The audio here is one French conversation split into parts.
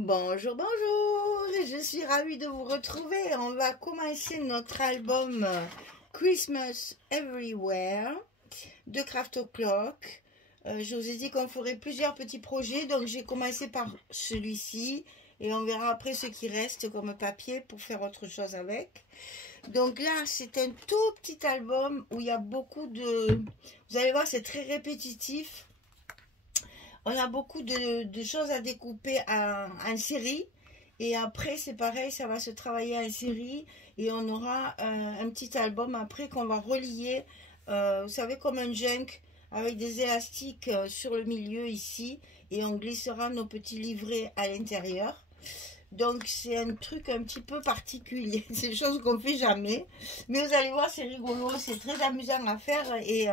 Bonjour, bonjour, je suis ravie de vous retrouver. On va commencer notre album Christmas Everywhere de Craft O'Clock. Je vous ai dit qu'on ferait plusieurs petits projets, donc j'ai commencé par celui-ci et on verra après ce qui reste comme papier pour faire autre chose avec. Donc là, c'est un tout petit album où il y a beaucoup de... Vous allez voir, c'est très répétitif. On a beaucoup de choses à découper en série. Et après, c'est pareil, ça va se travailler en série. Et on aura un petit album après qu'on va relier, vous savez, comme un junk, avec des élastiques sur le milieu ici. Et on glissera nos petits livrets à l'intérieur. Donc, c'est un truc un petit peu particulier. C'est des choses qu'on ne fait jamais. Mais vous allez voir, c'est rigolo. C'est très amusant à faire. Et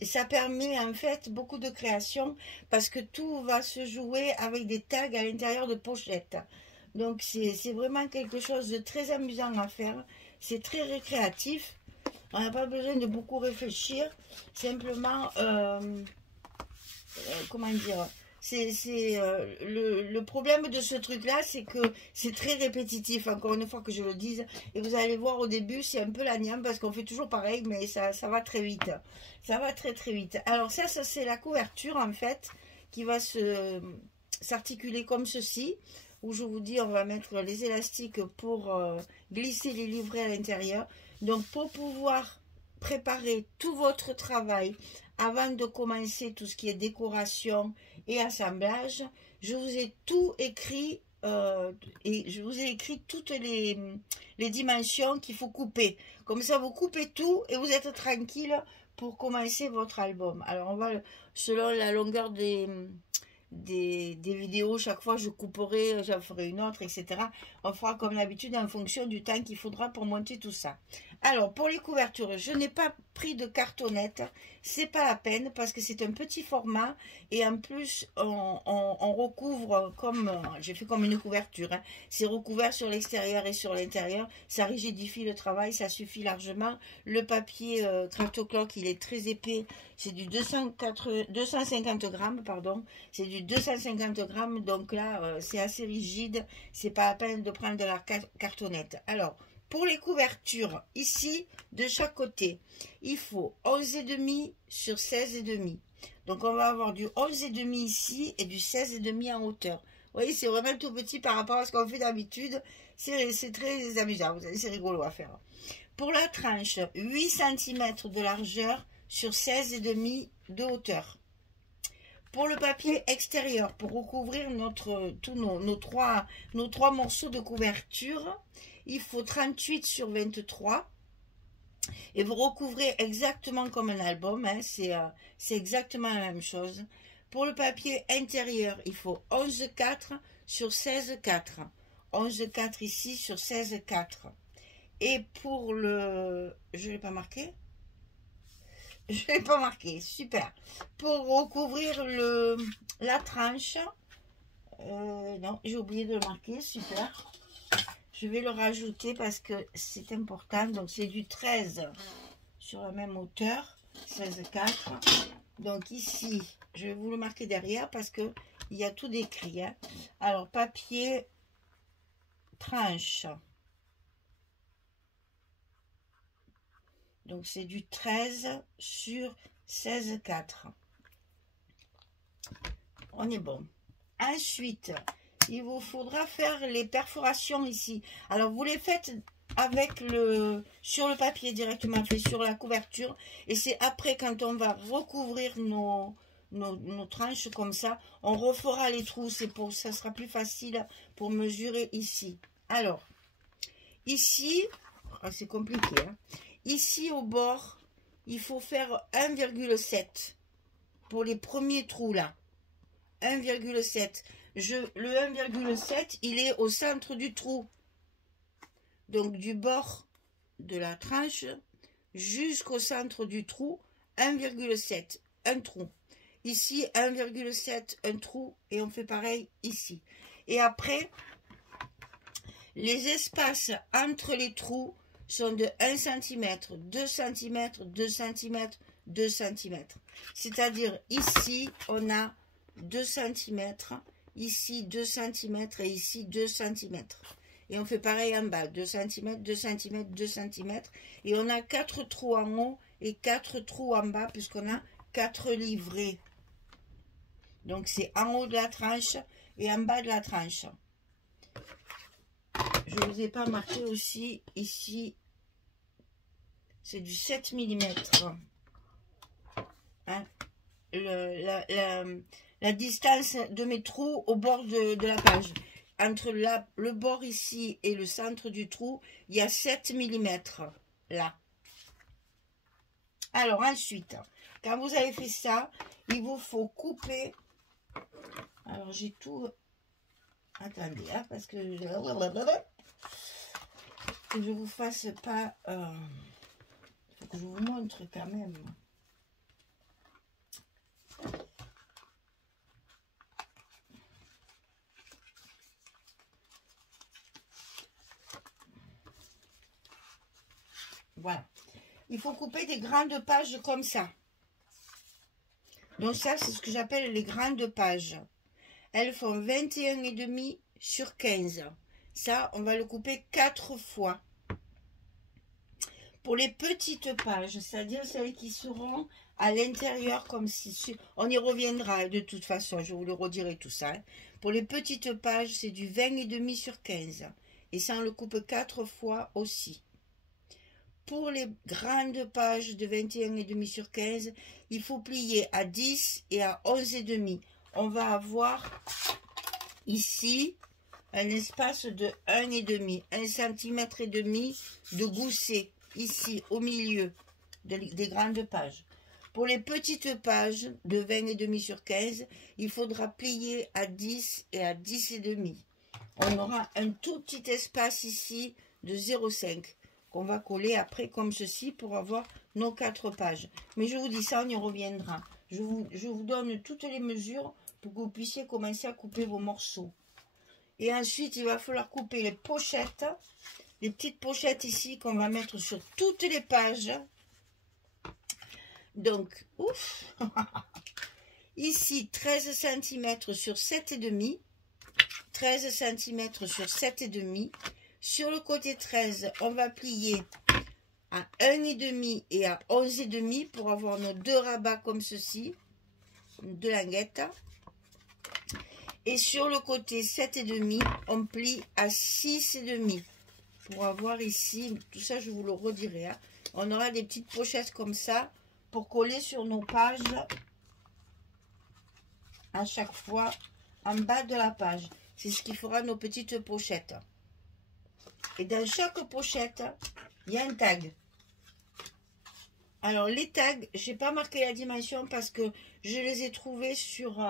ça permet en fait beaucoup de création. Parce que tout va se jouer avec des tags à l'intérieur de pochettes. Donc, c'est vraiment quelque chose de très amusant à faire. C'est très récréatif. On n'a pas besoin de beaucoup réfléchir. Simplement, comment dire... le problème de ce truc-là, c'est que c'est très répétitif, encore une fois que je le dise. Et vous allez voir au début, c'est un peu la niam parce qu'on fait toujours pareil, mais ça va très vite. Ça va très très vite. Alors ça c'est la couverture en fait, qui va s'articuler comme ceci. Où je vous dis, on va mettre les élastiques pour glisser les livrets à l'intérieur. Donc pour pouvoir préparer tout votre travail avant de commencer tout ce qui est décoration et assemblage, je vous ai tout écrit et je vous ai écrit toutes les dimensions qu'il faut couper. Comme ça, vous coupez tout et vous êtes tranquille pour commencer votre album. Alors, on va, selon la longueur des vidéos, chaque fois je couperai, j'en ferai une autre, etc. On fera comme d'habitude en fonction du temps qu'il faudra pour monter tout ça. Alors pour les couvertures, je n'ai pas pris de cartonnette, c'est pas la peine parce que c'est un petit format et en plus on recouvre comme, j'ai fait comme une couverture, hein. C'est recouvert sur l'extérieur et sur l'intérieur, ça rigidifie le travail, ça suffit largement. Le papier Craft O'Clock, il est très épais, c'est du 250 grammes, pardon, c'est du 250 grammes, donc là c'est assez rigide, c'est pas la peine de prendre de la cartonnette. Alors pour les couvertures, ici, de chaque côté, il faut 11,5 sur 16,5. Donc, on va avoir du 11,5 ici et du 16,5 en hauteur. Vous voyez, c'est vraiment tout petit par rapport à ce qu'on fait d'habitude. C'est très amusant, c'est rigolo à faire. Pour la tranche, 8 cm de largeur sur 16,5 de hauteur. Pour le papier extérieur, pour recouvrir tous nos trois morceaux de couverture, il faut 38 sur 23 et vous recouvrez exactement comme un album, hein, c'est exactement la même chose. Pour le papier intérieur, il faut 11,4 sur 16,4. 11,4 ici sur 16,4. Et pour le... Je ne l'ai pas marqué? Je ne l'ai pas marqué, super. Pour recouvrir la tranche, non, j'ai oublié de le marquer, super. Je vais le rajouter parce que c'est important. Donc, c'est du 13 sur la même hauteur, 16,4. Donc, ici, je vais vous le marquer derrière parce qu'il y a tout décrit, hein. Alors, papier, tranche. Donc, c'est du 13 sur 16,4. On est bon. Ensuite, il vous faudra faire les perforations ici. Alors, vous les faites avec sur le papier directement fait sur la couverture. Et c'est après, quand on va recouvrir nos tranches comme ça, on refera les trous. Ça sera plus facile pour mesurer ici. Alors, ici, c'est compliqué, hein. Ici, au bord, il faut faire 1,7 pour les premiers trous là. 1,7. Le 1,7, il est au centre du trou. Donc, du bord de la tranche jusqu'au centre du trou, 1,7. Un trou. Ici, 1,7, un trou. Et on fait pareil ici. Et après, les espaces entre les trous sont de 1 cm, 2 cm, 2 cm, 2 cm. C'est-à-dire, ici, on a 2 cm ici 2 cm et ici 2 cm. Et on fait pareil en bas, 2 cm, 2 cm, 2 cm. Et on a 4 trous en haut et 4 trous en bas puisqu'on a 4 livrets. Donc c'est en haut de la tranche et en bas de la tranche. Je ne vous ai pas marqué aussi ici, c'est du 7 mm. Hein? La distance de mes trous au bord de la page. Entre le bord ici et le centre du trou, il y a 7 mm là. Alors ensuite, quand vous avez fait ça, il vous faut couper. Alors j'ai tout. Attendez, hein, parce que je vous fasse pas. Il faut que je vous montre quand même. Voilà. Il faut couper des grandes pages comme ça. Donc ça, c'est ce que j'appelle les grandes pages. Elles font 21,5 sur 15. Ça, on va le couper 4 fois. Pour les petites pages, c'est-à-dire celles qui seront à l'intérieur comme si... On y reviendra de toute façon, je vous le redirai tout ça. Hein. Pour les petites pages, c'est du 20,5 sur 15. Et ça, on le coupe 4 fois aussi. Pour les grandes pages de 21,5 sur 15, il faut plier à 10 et à 11,5. On va avoir ici un espace de 1,5, 1,5 cm de gousset, ici au milieu des grandes pages. Pour les petites pages de 20,5 sur 15, il faudra plier à 10 et à 10,5. On aura un tout petit espace ici de 0,5. On va coller après comme ceci pour avoir nos 4 pages. Mais je vous dis ça, on y reviendra. Je vous donne toutes les mesures pour que vous puissiez commencer à couper vos morceaux. Et ensuite, il va falloir couper les pochettes. Les petites pochettes ici qu'on va mettre sur toutes les pages. Donc, ouf. Ici, 13 cm sur 7,5. 13 cm sur 7,5. Sur le côté 13, on va plier à 1,5 et à 11,5 pour avoir nos 2 rabats comme ceci, 2 languettes. Et sur le côté 7,5, on plie à 6,5 pour avoir ici, tout ça je vous le redirai. Hein. On aura des petites pochettes comme ça pour coller sur nos pages à chaque fois en bas de la page. C'est ce qui fera nos petites pochettes. Et dans chaque pochette, il y a un tag. Alors, les tags, je n'ai pas marqué la dimension parce que je les ai trouvés sur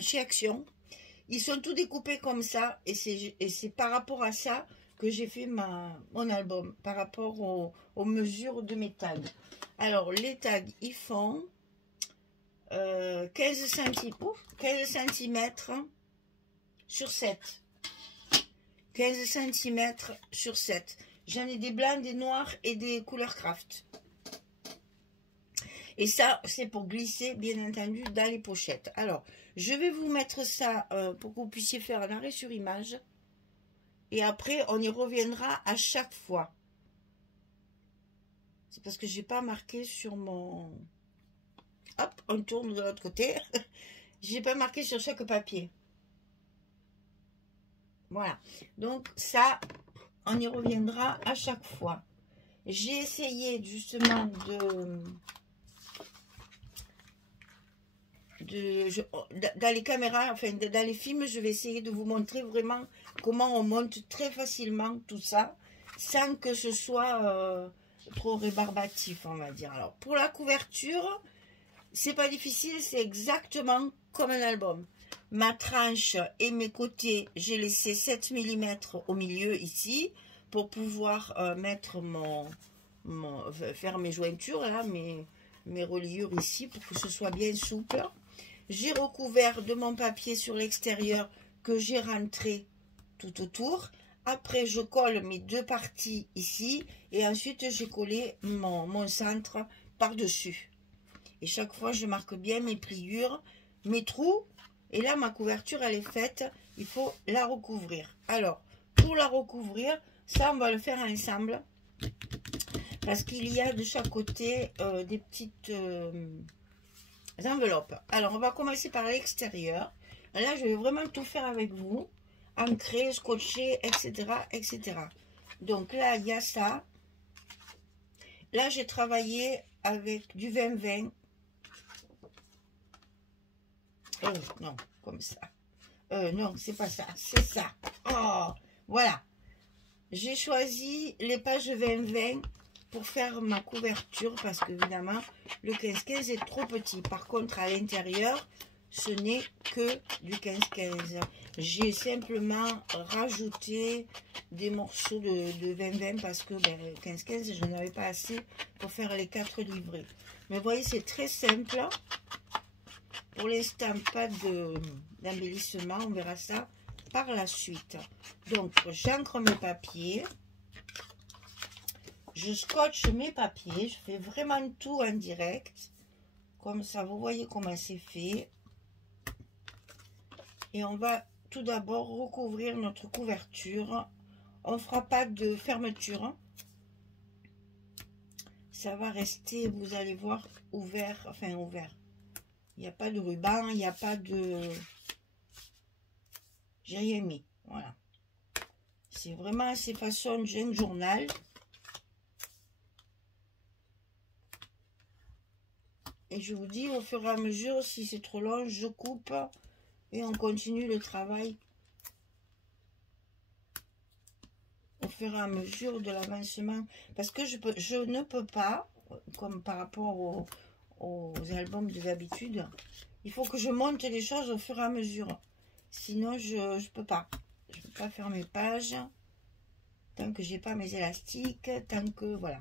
chez Action. Ils sont tous découpés comme ça. Et c'est par rapport à ça que j'ai fait mon album. Par rapport aux mesures de mes tags. Alors, les tags, ils font 15 cm sur 7. 15 cm sur 7. J'en ai des blancs, des noirs et des couleurs craft. Et ça, c'est pour glisser, bien entendu, dans les pochettes. Alors, je vais vous mettre ça pour que vous puissiez faire un arrêt sur image. Et après, on y reviendra à chaque fois. C'est parce que je n'ai pas marqué sur mon... Hop, on tourne de l'autre côté. Je n'ai pas marqué sur chaque papier. Voilà, donc ça, on y reviendra à chaque fois. J'ai essayé justement dans les caméras, enfin dans les films, je vais essayer de vous montrer vraiment comment on monte très facilement tout ça, sans que ce soit trop rébarbatif, on va dire. Alors, pour la couverture, c'est pas difficile, c'est exactement comme un album. Ma tranche et mes côtés, j'ai laissé 7 mm au milieu ici pour pouvoir mettre faire mes jointures, là, mes reliures ici pour que ce soit bien souple. J'ai recouvert de mon papier sur l'extérieur que j'ai rentré tout autour. Après, je colle mes 2 parties ici et ensuite j'ai collé mon centre par-dessus. Et chaque fois, je marque bien mes pliures, mes trous. Et là, ma couverture, elle est faite. Il faut la recouvrir. Alors, pour la recouvrir, ça, on va le faire ensemble. Parce qu'il y a de chaque côté des petites enveloppes. Alors, on va commencer par l'extérieur. Là, je vais vraiment tout faire avec vous. Ancrer, scotcher, etc., etc. Donc là, il y a ça. Là, j'ai travaillé avec du 20-20. Oh, non, comme ça. Non, c'est pas ça, c'est ça. Oh, voilà. J'ai choisi les pages 20-20 pour faire ma couverture parce que, évidemment, le 15-15 est trop petit. Par contre, à l'intérieur, ce n'est que du 15-15. J'ai simplement rajouté des morceaux de 20-20 parce que ben, le 15-15, je n'avais pas assez pour faire les 4 livrets. Mais vous voyez, c'est très simple. Pour l'instant, pas d'embellissement, on verra ça par la suite. Donc, j'encre mes papiers. Je scotche mes papiers. Je fais vraiment tout en direct. Comme ça, vous voyez comment c'est fait. Et on va tout d'abord recouvrir notre couverture. On ne fera pas de fermeture. Ça va rester, vous allez voir, ouvert. Enfin, ouvert. Il n'y a pas de ruban, il n'y a pas de... J'ai rien mis, voilà. C'est vraiment ces façons d'un journal. Et je vous dis, au fur et à mesure, si c'est trop long, je coupe et on continue le travail au fur et à mesure de l'avancement. Parce que je ne peux pas, comme par rapport aux albums de d'habitude, il faut que je monte les choses au fur et à mesure. Sinon, je ne peux pas. Je ne peux pas faire mes pages tant que j'ai pas mes élastiques, tant que... Voilà.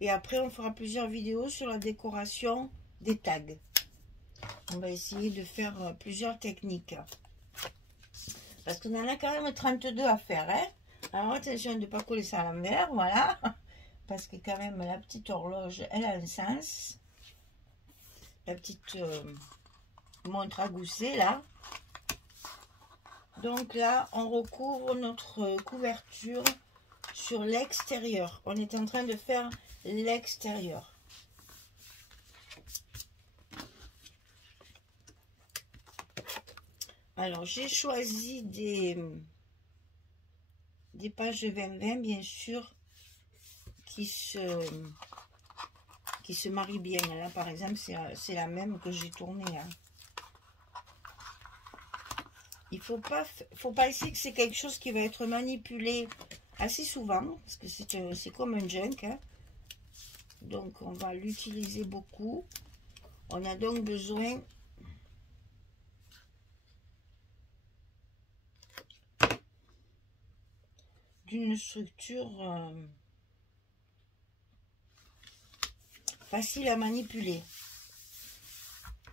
Et après, on fera plusieurs vidéos sur la décoration des tags. On va essayer de faire plusieurs techniques. Parce qu'on en a quand même 32 à faire. Hein. Alors, attention de ne pas coller ça à l'envers. Voilà. Parce que quand même, la petite horloge, elle a un sens. La petite montre à gousset, là. Donc là, on recouvre notre couverture sur l'extérieur. On est en train de faire l'extérieur. Alors, j'ai choisi des pages 20-20, bien sûr, qui se marient bien. Là, par exemple, c'est la même que j'ai tournée. Hein. Il faut pas essayer que c'est quelque chose qui va être manipulé assez souvent, parce que c'est comme un junk. Hein. Donc, on va l'utiliser beaucoup. On a donc besoin d'une structure facile à manipuler.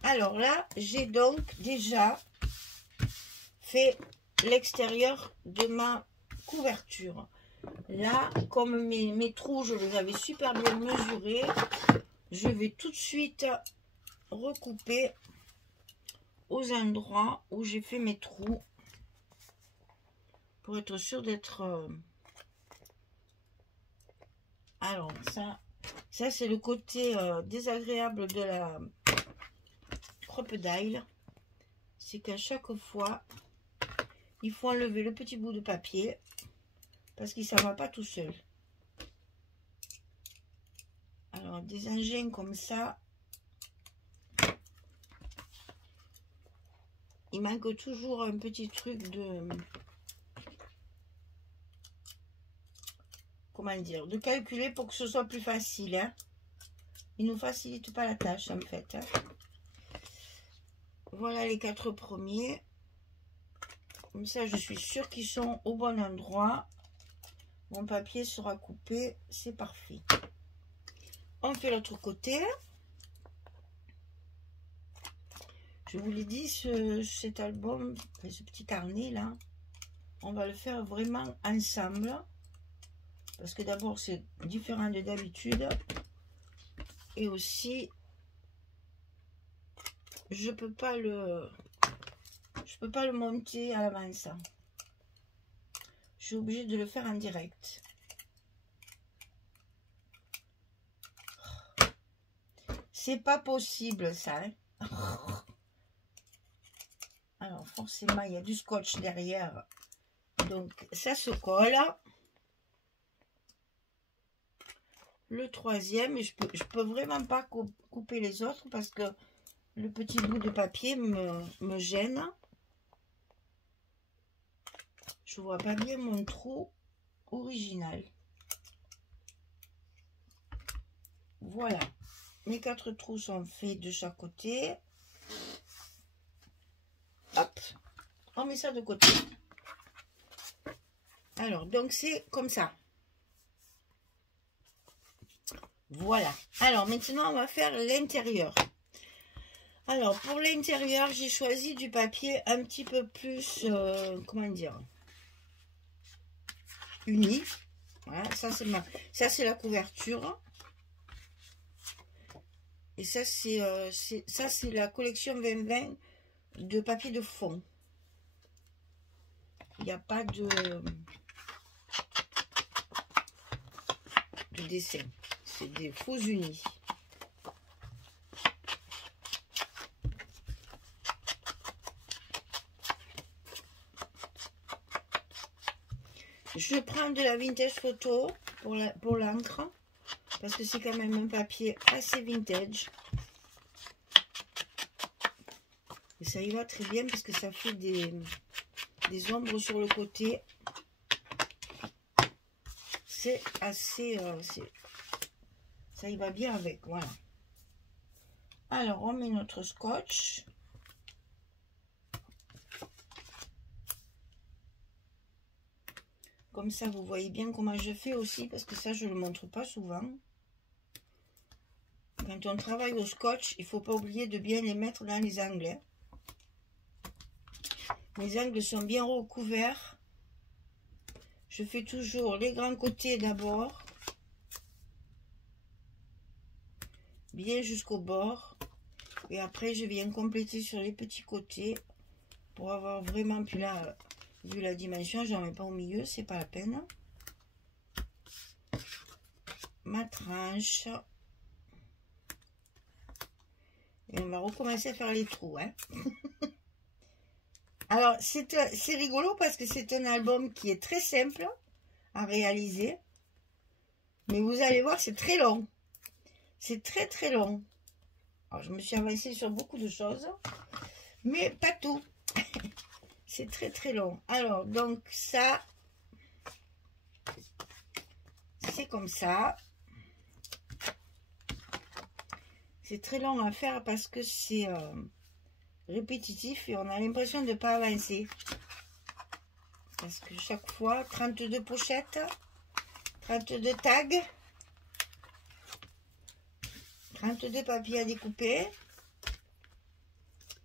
Alors là, j'ai donc déjà fait l'extérieur de ma couverture. Là, comme mes trous, je les avais super bien mesurés, je vais tout de suite recouper aux endroits où j'ai fait mes trous pour être sûr d'être... Alors, ça c'est le côté désagréable de la crocodile. C'est qu'à chaque fois, il faut enlever le petit bout de papier parce qu'il ne s'en va pas tout seul. Alors, des engins comme ça, il manque toujours un petit truc de... Comment dire? De calculer pour que ce soit plus facile. Hein. Il ne nous facilite pas la tâche, en fait. Hein. Voilà les 4 premiers. Comme ça, je suis sûre qu'ils sont au bon endroit. Mon papier sera coupé. C'est parfait. On fait l'autre côté. Je vous l'ai dit, cet album, ce petit carnet là, on va le faire vraiment ensemble. Parce que d'abord, c'est différent de d'habitude. Et aussi, je peux pas le Je peux pas le monter à l'avance. Je suis obligée de le faire en direct. C'est pas possible ça. Hein. Alors forcément, il y a du scotch derrière. Donc ça se colle. Le troisième, et je peux vraiment pas couper les autres parce que le petit bout de papier me gêne. Je vois pas bien mon trou original. Voilà, mes 4 trous sont faits de chaque côté. Hop, on met ça de côté. Alors, donc c'est comme ça. Voilà. Alors, maintenant, on va faire l'intérieur. Alors, pour l'intérieur, j'ai choisi du papier un petit peu plus, comment dire, uni. Voilà, ça c'est la couverture. Et ça, c'est la collection 2020 de papier de fond. Il n'y a pas de dessin. C'est des faux unis. Je prends de la vintage photo pour l'encre. Parce que c'est quand même un papier assez vintage. Et ça y va très bien parce que ça fait des ombres sur le côté. C'est assez... ça y va bien avec, voilà. Alors, on met notre scotch. Comme ça, vous voyez bien comment je fais aussi, parce que ça, je ne le montre pas souvent. Quand on travaille au scotch, il ne faut pas oublier de bien les mettre dans les angles. Les angles sont bien recouverts. Je fais toujours les grands côtés d'abord. Bien jusqu'au bord. Et après, je viens compléter sur les petits côtés. Pour avoir vraiment pu là, vu la dimension, j'en mets pas au milieu, c'est pas la peine. Ma tranche. Et on va recommencer à faire les trous. Hein. Alors, c'est rigolo parce que c'est un album qui est très simple à réaliser. Mais vous allez voir, c'est très long. C'est très très long. Alors, je me suis avancée sur beaucoup de choses. Mais pas tout. C'est très très long. Alors, donc ça, c'est comme ça. C'est très long à faire parce que c'est répétitif et on a l'impression de ne pas avancer. Parce que chaque fois, 32 pochettes, 32 tags, 32 papiers à découper.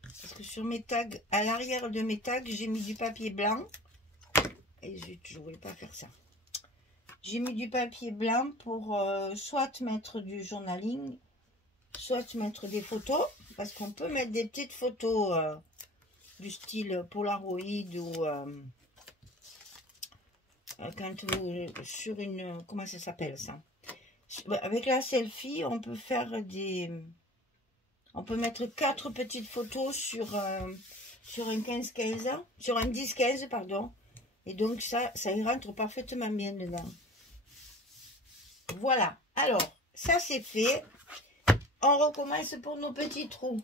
Parce que sur mes tags, à l'arrière de mes tags, j'ai mis du papier blanc. Et je ne voulais pas faire ça. J'ai mis du papier blanc pour soit mettre du journaling, soit mettre des photos. Parce qu'on peut mettre des petites photos du style Polaroid ou quand vous sur une... Comment ça s'appelle ça? Avec la selfie, on peut faire des... On peut mettre 4 petites photos sur un 15-15, sur un 10-15, pardon. Et donc, ça y rentre parfaitement bien dedans. Voilà. Alors, ça, c'est fait. On recommence pour nos petits trous.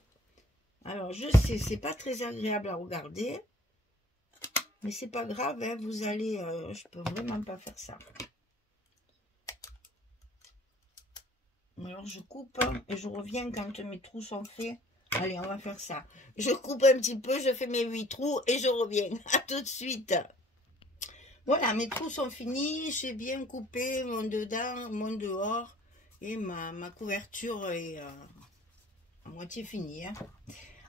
Alors, je sais, c'est pas très agréable à regarder. Mais c'est pas grave, hein, vous allez... je peux vraiment pas faire ça. Alors, je coupe et je reviens quand mes trous sont faits. Allez, on va faire ça. Je coupe un petit peu, je fais mes 8 trous et je reviens. À tout de suite. Voilà, mes trous sont finis. J'ai bien coupé mon dedans, mon dehors. Et ma couverture est à moitié finie. Hein.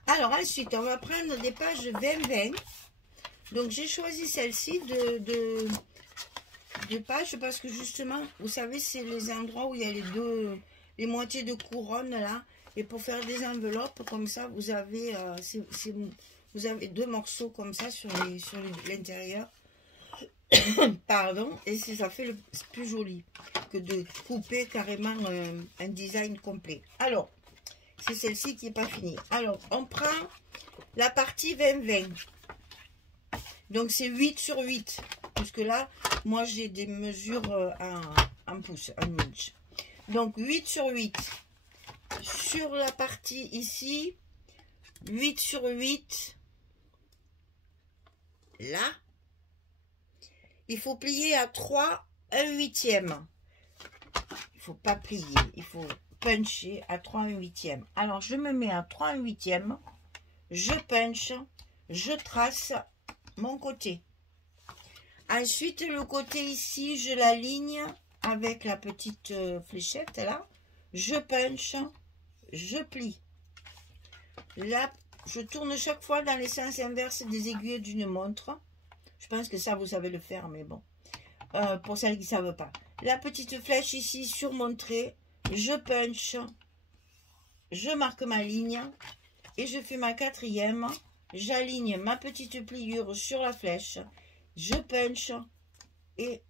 Alors, ensuite, on va prendre des pages 20-20. Donc, j'ai choisi celle-ci de pages parce que justement, vous savez, c'est les endroits où il y a les moitiés de couronne là. Et pour faire des enveloppes comme ça, vous avez, vous avez deux morceaux comme ça sur l'intérieur. Pardon, et ça fait plus joli que de couper carrément un design complet. Alors, c'est celle-ci qui n'est pas finie. Alors, on prend la partie 20-20. Donc, c'est 8 sur 8. Puisque là, moi, j'ai des mesures en pouces, en inch. Donc, 8 sur 8. Sur la partie ici, 8 sur 8. Là. Il faut plier à 3, 1/8. Il ne faut pas plier, il faut puncher à 3, 1/8. Alors, je me mets à 3, 1/8. Je punch, je trace mon côté. Ensuite, le côté ici, je l'aligne avec la petite fléchette là. Je punch, je plie. Là, je tourne chaque fois dans les sens inverses des aiguilles d'une montre. Je pense que ça, vous savez le faire, mais bon. Pour celles qui ne savent pas. La petite flèche ici sur mon trait. Je punch. Je marque ma ligne. Et je fais ma 4e. J'aligne ma petite pliure sur la flèche. Je punch. Et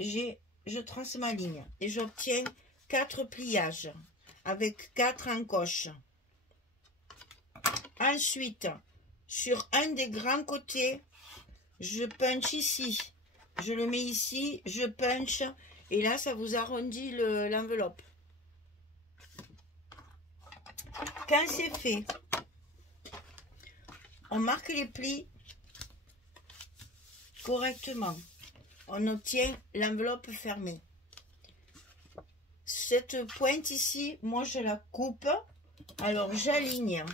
je trace ma ligne. Et j'obtiens 4 pliages. Avec 4 encoches. Ensuite, sur un des grands côtés, je punch ici, je le mets ici, je punch, et là, ça vous arrondit l'enveloppe. Quand c'est fait, on marque les plis correctement. On obtient l'enveloppe fermée. Cette pointe ici, moi, je la coupe. Alors, j'aligne.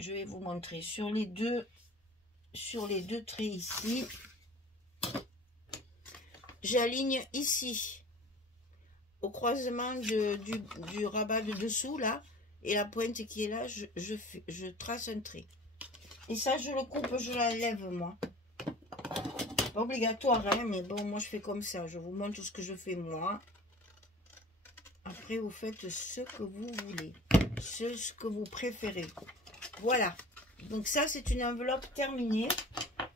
Je vais vous montrer sur les deux traits ici. J'aligne ici au croisement du rabat de dessous là et la pointe qui est là, je trace un trait. Et ça, je le coupe, je l'enlève moi. Pas obligatoire, hein, mais bon, moi je fais comme ça. Je vous montre ce que je fais moi. Après, vous faites ce que vous voulez, ce que vous préférez. Voilà, donc ça c'est une enveloppe terminée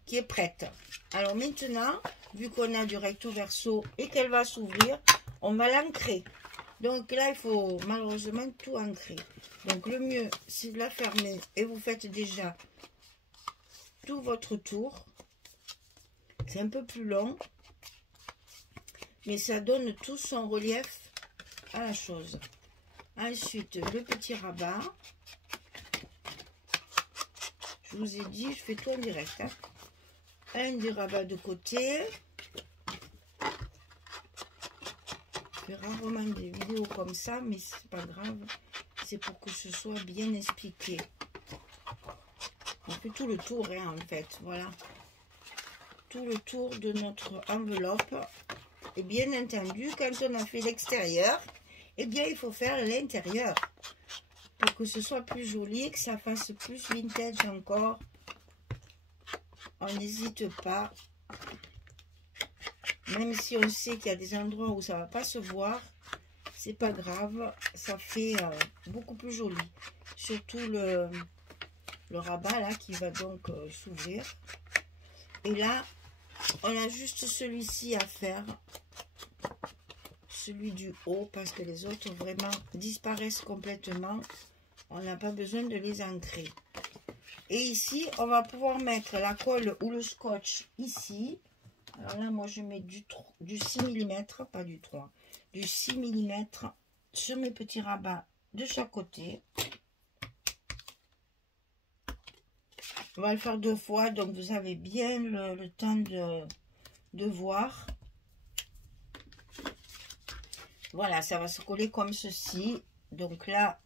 qui est prête. Alors maintenant, vu qu'on a du recto verso et qu'elle va s'ouvrir, on va l'ancrer. Donc là, il faut malheureusement tout ancrer. Donc le mieux, c'est de la fermer et vous faites déjà tout votre tour. C'est un peu plus long, mais ça donne tout son relief à la chose. Ensuite, le petit rabat. Je vous ai dit, je fais tout en direct. Hein. Un des rabats de côté. Je fais rarement des vidéos comme ça, mais c'est pas grave. C'est pour que ce soit bien expliqué. On fait tout le tour, hein, en fait. Voilà. Tout le tour de notre enveloppe. Et bien entendu, quand on a fait l'extérieur, eh bien, il faut faire l'intérieur. Pour que ce soit plus joli, que ça fasse plus vintage encore. On n'hésite pas. Même si on sait qu'il y a des endroits où ça ne va pas se voir, c'est pas grave. Ça fait beaucoup plus joli. Surtout le rabat là qui va donc s'ouvrir. Et là, on a juste celui-ci à faire. Celui du haut parce que les autres vraiment disparaissent complètement. On n'a pas besoin de les ancrer. Et ici, on va pouvoir mettre la colle ou le scotch ici. Alors là, moi, je mets du 6 mm, pas du 3, du 6 mm sur mes petits rabats de chaque côté. On va le faire 2 fois, donc vous avez bien le temps de voir. Voilà, ça va se coller comme ceci. Donc là,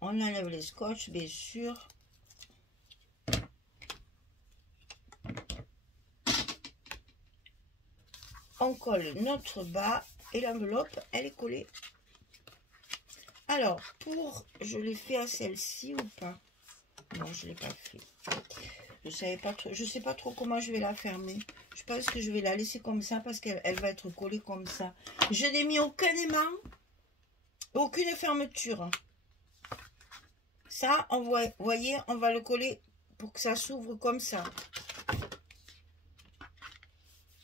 on enlève les scotch, bien sûr. On colle notre bas et l'enveloppe, elle est collée. Alors, je l'ai fait à celle-ci ou pas? Non, je ne l'ai pas fait. Je sais pas trop comment je vais la fermer. Je pense que je vais la laisser comme ça parce qu'elle va être collée comme ça. Je n'ai mis aucun aimant. aucune fermeture. Ça, on voit, voyez, on va le coller pour que ça s'ouvre comme ça.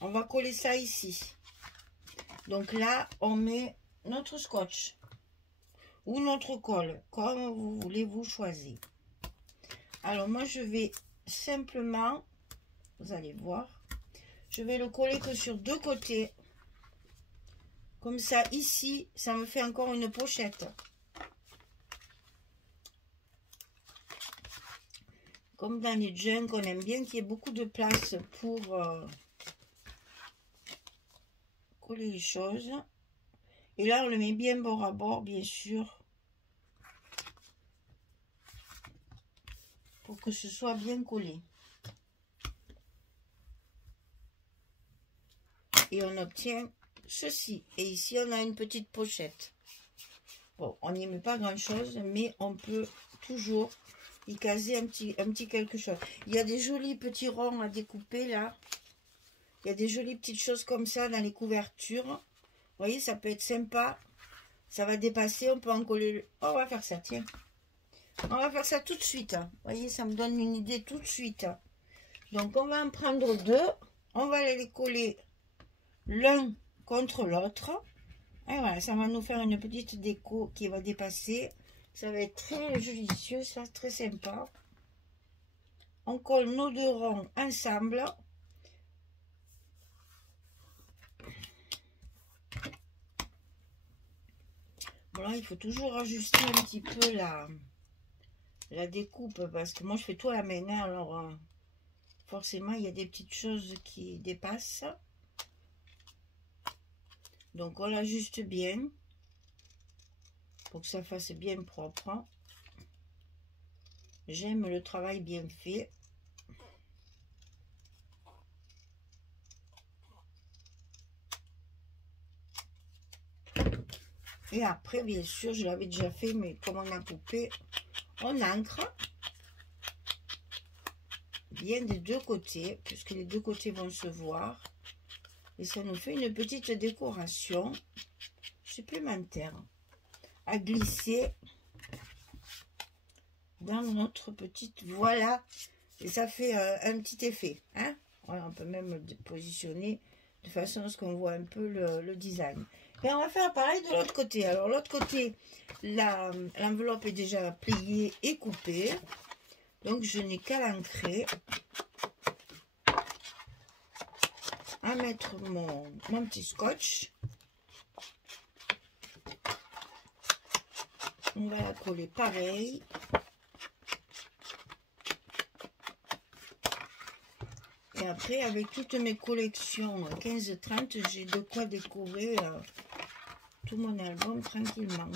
On va coller ça ici. Donc là, on met notre scotch ou notre colle, comme vous voulez, vous choisir. Alors moi, je vais simplement, vous allez voir, je vais le coller que sur deux côtés. Comme ça, ici, ça me fait encore une pochette. Comme dans les junk, on aime bien qu'il y ait beaucoup de place pour coller les choses. Et là, on le met bien bord à bord, bien sûr. Pour que ce soit bien collé. Et on obtient ceci. Et ici, on a une petite pochette. Bon, on n'y met pas grand-chose, mais on peut toujours y caser un petit quelque chose. Il y a des jolis petits ronds à découper, là. Il y a des jolies petites choses comme ça dans les couvertures. Vous voyez, ça peut être sympa. Ça va dépasser, on peut en coller. Oh, on va faire ça, tiens. On va faire ça tout de suite. Vous voyez, ça me donne une idée tout de suite. Donc, on va en prendre deux. On va les coller l'un contre l'autre. Et voilà, ça va nous faire une petite déco qui va dépasser. Ça va être très judicieux, ça, très sympa. On colle nos deux ronds ensemble. Voilà, il faut toujours ajuster un petit peu la découpe parce que moi je fais tout à la main, hein, alors forcément il y a des petites choses qui dépassent. Donc on l'ajuste bien pour que ça fasse bien propre. J'aime le travail bien fait. Et après, bien sûr, je l'avais déjà fait, mais comme on a coupé, on ancre bien des deux côtés, puisque les deux côtés vont se voir. Et ça nous fait une petite décoration supplémentaire à glisser dans notre petite... Voilà, et ça fait un petit effet. Hein, voilà, on peut même positionner de façon à ce qu'on voit un peu le design. Et on va faire pareil de l'autre côté. Alors l'autre côté, l'enveloppe est déjà pliée et coupée. Donc je n'ai qu'à l'ancrer. À mettre mon petit scotch. On va la coller pareil. Et après, avec toutes mes collections 15-30, j'ai de quoi décorer tout mon album tranquillement.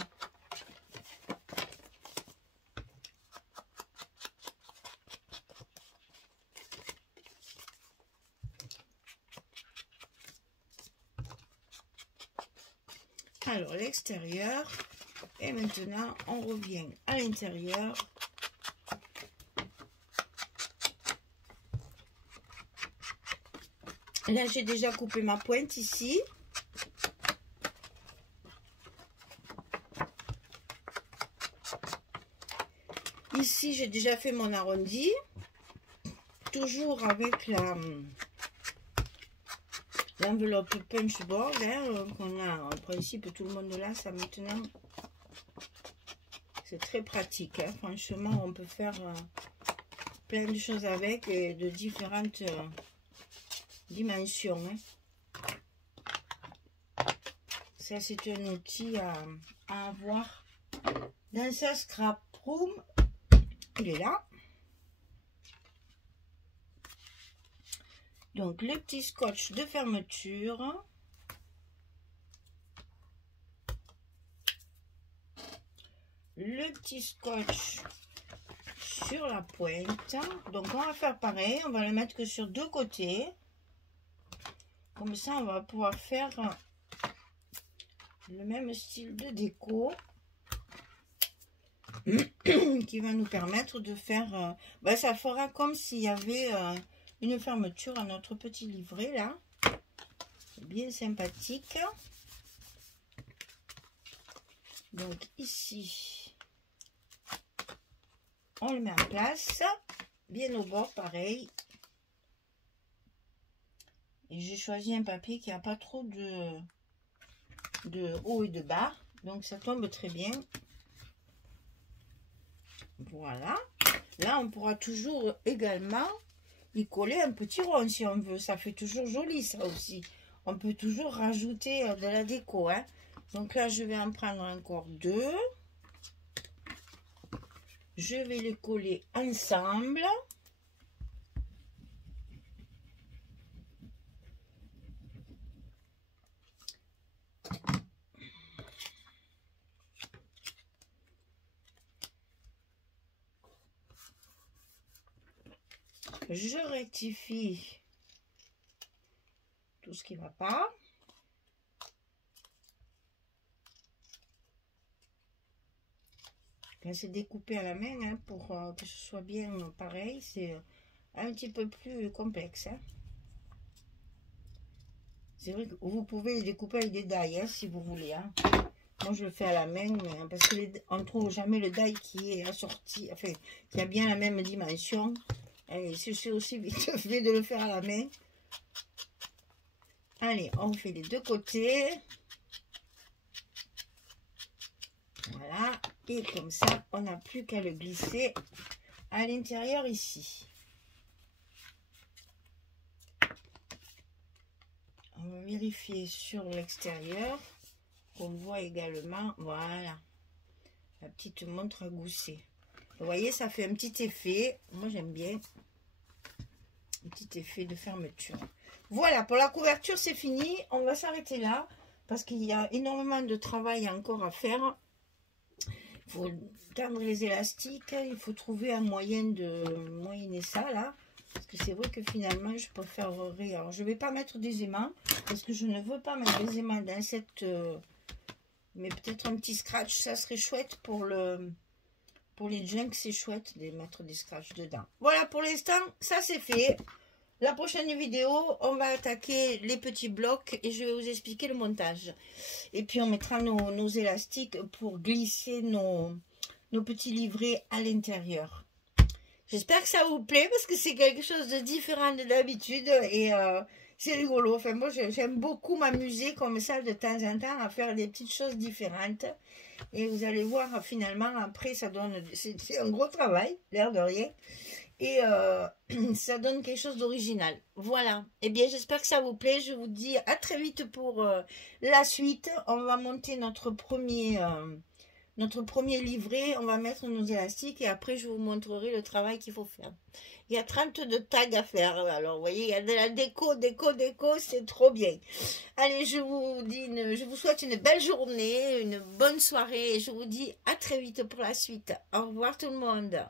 Alors, l'extérieur. Et maintenant, on revient à l'intérieur. Là, j'ai déjà coupé ma pointe ici. Ici, j'ai déjà fait mon arrondi. Toujours avec l'enveloppe punchboard hein, qu'on a en principe tout le monde là, ça maintenant. C'est très pratique. Hein. Franchement, on peut faire plein de choses avec et de différentes dimensions. Hein. Ça, c'est un outil à avoir dans sa scrap room. Il est là. Donc, le petit scotch de fermeture. Le petit scotch sur la pointe. Donc, on va faire pareil. On va le mettre que sur deux côtés. Comme ça, on va pouvoir faire le même style de déco qui va nous permettre de faire... ça fera comme s'il y avait une fermeture à notre petit livret là. Bien sympathique. Donc ici, on le met en place, bien au bord, pareil. Et j'ai choisi un papier qui n'a pas trop de haut et de bas, donc ça tombe très bien. Voilà. Là, on pourra toujours également y coller un petit rond si on veut. Ça fait toujours joli, ça aussi. On peut toujours rajouter de la déco, hein. Donc là, je vais en prendre encore 2. Je vais les coller ensemble. Je rectifie tout ce qui ne va pas. Là, c'est découpé à la main, hein, pour que ce soit bien pareil. C'est un petit peu plus complexe, hein. C'est vrai que vous pouvez les découper avec des die, hein, si vous voulez, hein. Moi, je le fais à la main, parce qu'on ne trouve jamais le die qui est assorti, enfin, qui a bien la même dimension. Et c'est aussi vite fait de le faire à la main. Allez, on fait les deux côtés. Voilà. Et comme ça, on n'a plus qu'à le glisser à l'intérieur ici. On va vérifier sur l'extérieur. On voit également, voilà, la petite montre à gousset. Vous voyez, ça fait un petit effet. Moi, j'aime bien. Un petit effet de fermeture. Voilà, pour la couverture, c'est fini. On va s'arrêter là parce qu'il y a énormément de travail encore à faire. Il faut tendre les élastiques. Il faut trouver un moyen de moyenner ça, là. Parce que c'est vrai que finalement, je préférerais... Alors, je ne vais pas mettre des aimants parce que je ne veux pas mettre des aimants dans cette... mais peut-être un petit scratch, ça serait chouette pour le... Pour les junks, c'est chouette de mettre des scratchs dedans. Voilà, pour l'instant, ça c'est fait. La prochaine vidéo, on va attaquer les petits blocs et je vais vous expliquer le montage. Et puis, on mettra nos élastiques pour glisser nos petits livrets à l'intérieur. J'espère que ça vous plaît parce que c'est quelque chose de différent de d'habitude et c'est rigolo. Enfin, moi, j'aime beaucoup m'amuser comme ça de temps en temps à faire des petites choses différentes. Et vous allez voir, finalement, après, ça donne... C'est un gros travail, l'air de rien. Et ça donne quelque chose d'original. Voilà. Eh bien, j'espère que ça vous plaît. Je vous dis à très vite pour la suite. On va monter notre premier livret. On va mettre nos élastiques et après, je vous montrerai le travail qu'il faut faire. Il y a 32 tags à faire. Alors, vous voyez, il y a de la déco, c'est trop bien. Allez, je vous souhaite une belle journée, une bonne soirée. Et je vous dis à très vite pour la suite. Au revoir tout le monde.